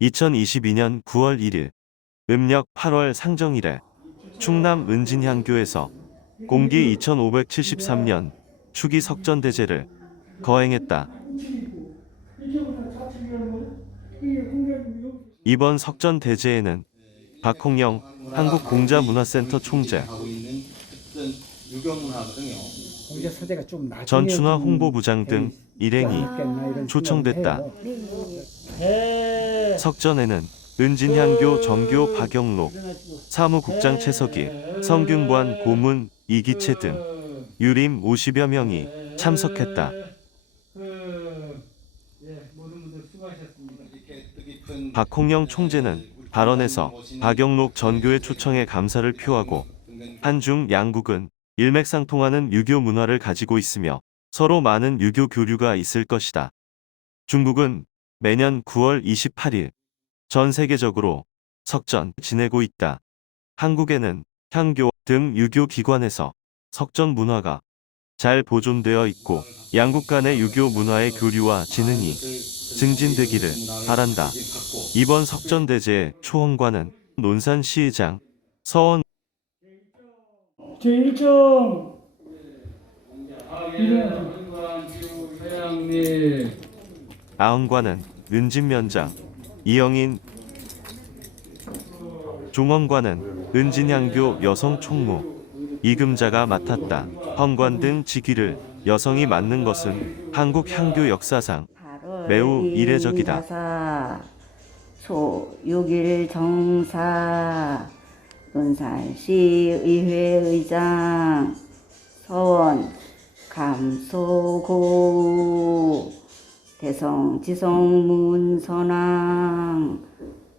2022년 9월 1일 음력 8월 상정일에 충남 은진향교에서 공기 2573년 추기 석전대제를 거행했다. 이번 석전대제에는 박홍영 한국공자문화센터 총재, 전춘화 좀 홍보부장 등 일행이 초청됐다. 네. 석전에는 은진향교 정교 박영록, 사무국장 최석기, 성균관 고문 이기채 등 유림 50여 명이 참석했다. 그, 예, 박홍영 총재는 발언에서 박영록 전교의 초청에 감사를 표하고 한중 양국은 일맥상통하는 유교 문화를 가지고 있으며 서로 많은 유교 교류가 있을 것이다. 중국은 매년 9월 28일 전 세계적으로 석전 지내고 있다. 한국에는 향교 등 유교 기관에서 석전 문화가 잘 보존되어 있고 양국 간의 유교 문화의 교류와 진흥이 증진되기를 바란다. 이번 석전 대제 초원관은 논산 시의장 서원 제 1점 이런 회장님 아흥관은 은진면장 이영인 종원관은 은진향교 여성총무 이금자가 맡았다. 헌관 등 직위를 여성이 맡는 것은 한국 향교 역사상 매우 이례적이다. 사소 6일 정사 논산시 의회의장 서원 감소고 대성 지성문 선왕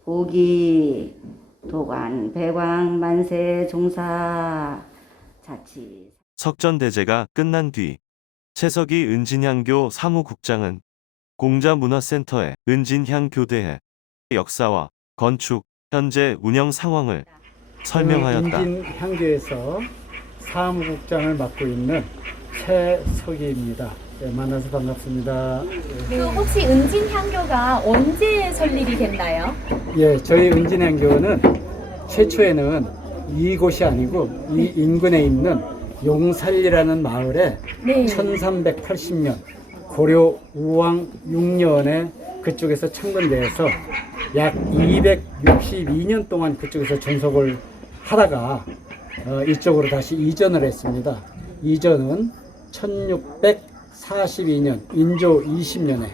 보기 도관 배광 만세 종사 자치 석전대제가 끝난 뒤 채석이 은진향교 사무국장은 공자문화센터의 은진향 교대의 역사와 건축, 현재 운영 상황을 설명하였다. 인진 향교에서 사무국장을 맡고 있는 최석희입니다. 네, 만나서 반갑습니다. 그 혹시 은진향교가 언제 설립이 됐나요? 예, 저희 은진향교는 최초에는 이곳이 아니고 이 인근에 있는 용살리라는 마을에 네. 1380년 고려 우왕 6년에 그쪽에서 창건되어서 약 262년 동안 그쪽에서 전속을 하다가 어, 이쪽으로 다시 이전을 했습니다. 이전은 1642년 인조 20년에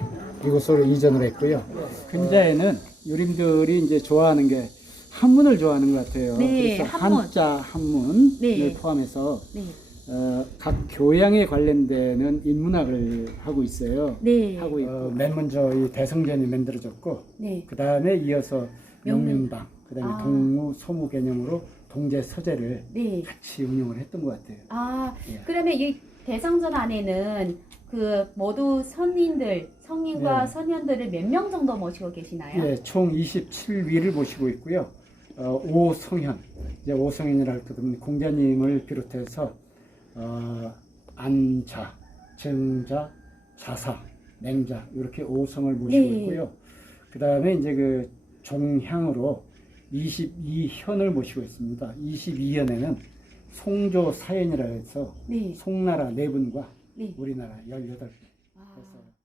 이곳으로 이전을 했고요. 근자에는 유림들이 이제 좋아하는 게 한문을 좋아하는 것 같아요. 네, 그래서 한문. 한자 한문을 네. 포함해서 네. 어, 각 교양에 관련되는 인문학을 하고 있어요. 네. 하고 있고 어, 맨 먼저 이 대성전이 만들어졌고 네. 그 다음에 이어서 명문. 명륜당, 그 다음에 아. 동무 소무 개념으로 동제 서재를 네. 같이 운영을 했던 것 같아요. 아, 예. 그러면 이 대성전 안에는 그 모두 선인들, 성인과 네. 선현들을 몇 명 정도 모시고 계시나요? 예, 총 27위를 모시고 있고요. 어, 오성현, 이제 오성현이라 할것 없는 공자님을 비롯해서 어, 안자, 정자, 자사, 맹자 이렇게 오성을 모시고 네. 있고요. 그 다음에 이제 그 종향으로 22현을 모시고 있습니다. 22현에는 송조 사연이라 해서 네. 송나라 네 분과 네. 우리나라 18분. 아. 그래서